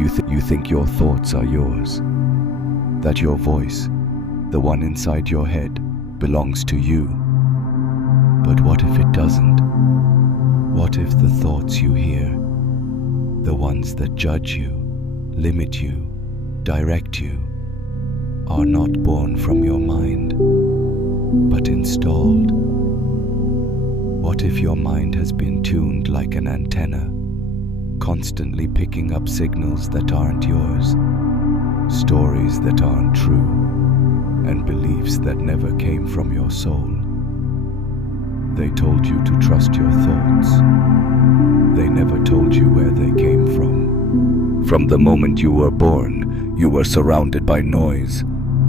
You think your thoughts are yours, that your voice, the one inside your head, belongs to you. But what if it doesn't? What if the thoughts you hear, the ones that judge you, limit you, direct you, are not born from your mind, but installed? What if your mind has been tuned like an antenna, constantly picking up signals that aren't yours, stories that aren't true, and beliefs that never came from your soul? They told you to trust your thoughts. They never told you where they came from. From the moment you were born, you were surrounded by noise,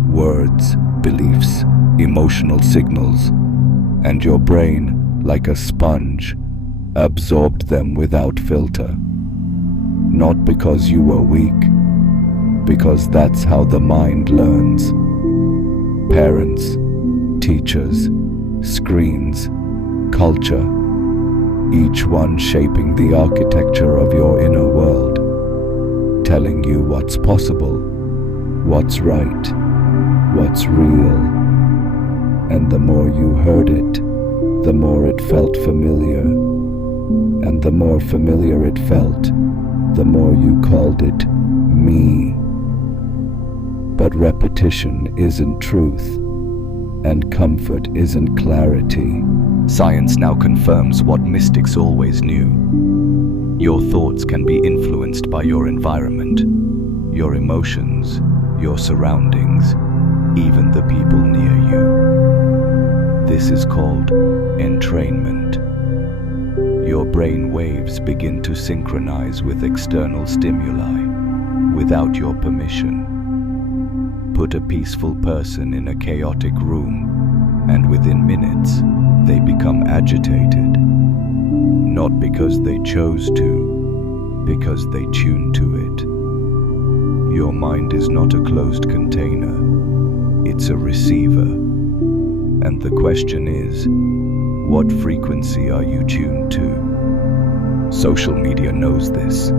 words, beliefs, emotional signals, and your brain, like a sponge, absorbed them without filter. Not because you were weak, because that's how the mind learns. Parents, teachers, screens, culture, each one shaping the architecture of your inner world, telling you what's possible, what's right, what's real. And the more you heard it, the more it felt familiar. And the more familiar it felt, the more you called it me. But repetition isn't truth, and comfort isn't clarity. Science now confirms what mystics always knew. Your thoughts can be influenced by your environment, your emotions, your surroundings, even the people near you. This is called entrainment. Your brain waves begin to synchronize with external stimuli without your permission. Put a peaceful person in a chaotic room, and within minutes, they become agitated. Not because they chose to, because they tuned to it. Your mind is not a closed container, it's a receiver. And the question is, what frequency are you tuned to? Social media knows this.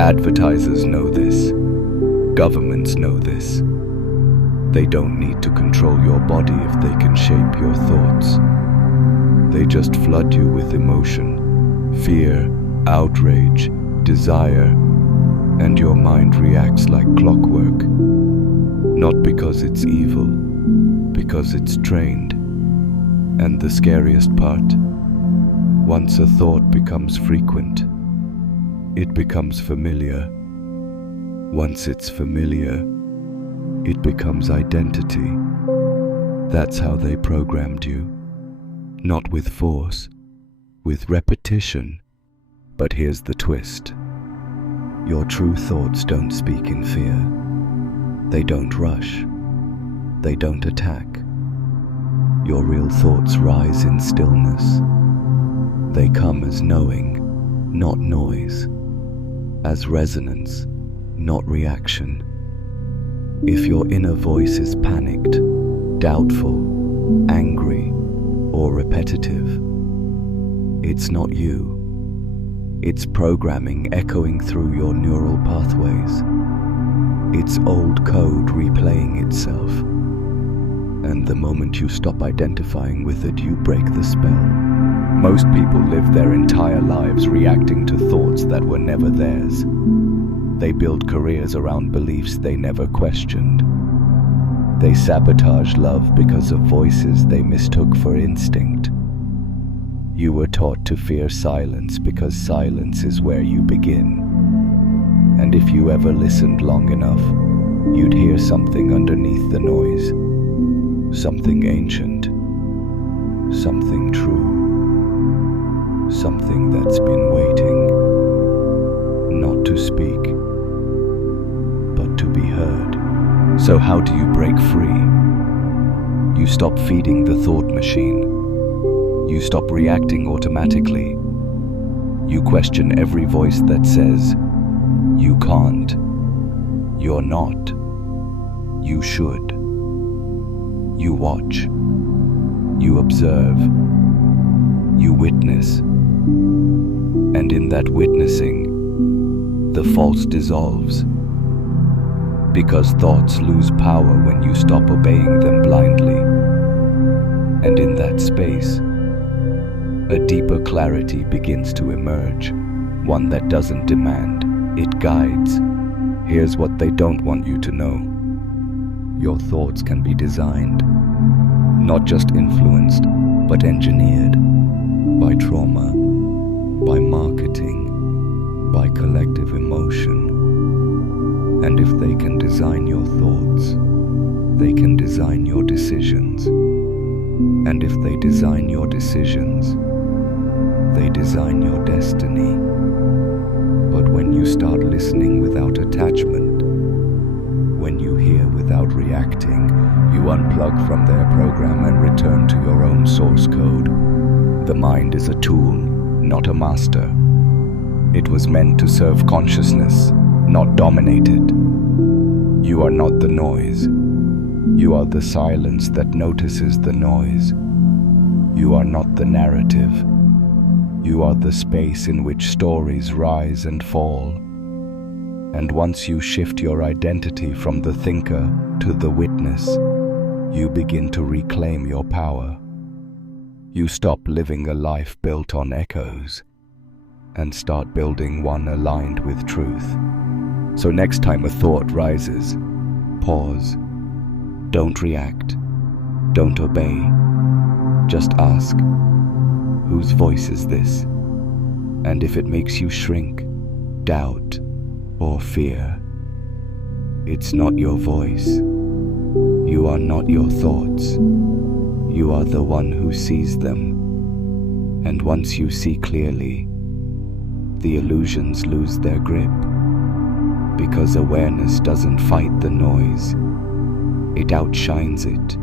Advertisers know this. Governments know this. They don't need to control your body if they can shape your thoughts. They just flood you with emotion, fear, outrage, desire, and your mind reacts like clockwork. Not because it's evil, because it's trained. And the scariest part, once a thought becomes frequent, it becomes familiar. Once it's familiar, it becomes identity. That's how they programmed you. Not with force, with repetition. But here's the twist. Your true thoughts don't speak in fear. They don't rush. They don't attack. Your real thoughts rise in stillness. They come as knowing, not noise. As resonance, not reaction. If your inner voice is panicked, doubtful, angry, or repetitive, it's not you. It's programming echoing through your neural pathways. It's old code replaying itself. And the moment you stop identifying with it, you break the spell. Most people live their entire lives reacting to thoughts that were never theirs. They build careers around beliefs they never questioned. They sabotage love because of voices they mistook for instinct. You were taught to fear silence because silence is where you begin. And if you ever listened long enough, you'd hear something underneath the noise. Something ancient. Something true. Something that's been waiting. Not to speak, but to be heard. So how do you break free? You stop feeding the thought machine. You stop reacting automatically. You question every voice that says, you can't, you're not, you should. You watch, you observe, you witness. And in that witnessing, the false dissolves. Because thoughts lose power when you stop obeying them blindly. And in that space, a deeper clarity begins to emerge, one that doesn't demand, it guides. Here's what they don't want you to know. Your thoughts can be designed, not just influenced, but engineered by trauma, by marketing, by collective emotion. And if they can design your thoughts, they can design your decisions. And if they design your decisions, they design your destiny. But when you start listening without attachment, when you hear without reacting, you unplug from their program and return to your own source code. The mind is a tool, not a master. It was meant to serve consciousness, not dominate it. You are not the noise. You are the silence that notices the noise. You are not the narrative. You are the space in which stories rise and fall. And once you shift your identity from the thinker to the witness, you begin to reclaim your power. You stop living a life built on echoes and start building one aligned with truth. So next time a thought rises, pause. Don't react. Don't obey. Just ask, whose voice is this? And if it makes you shrink, doubt, or fear, it's not your voice. You are not your thoughts. You are the one who sees them. And once you see clearly, the illusions lose their grip. Because awareness doesn't fight the noise, it outshines it.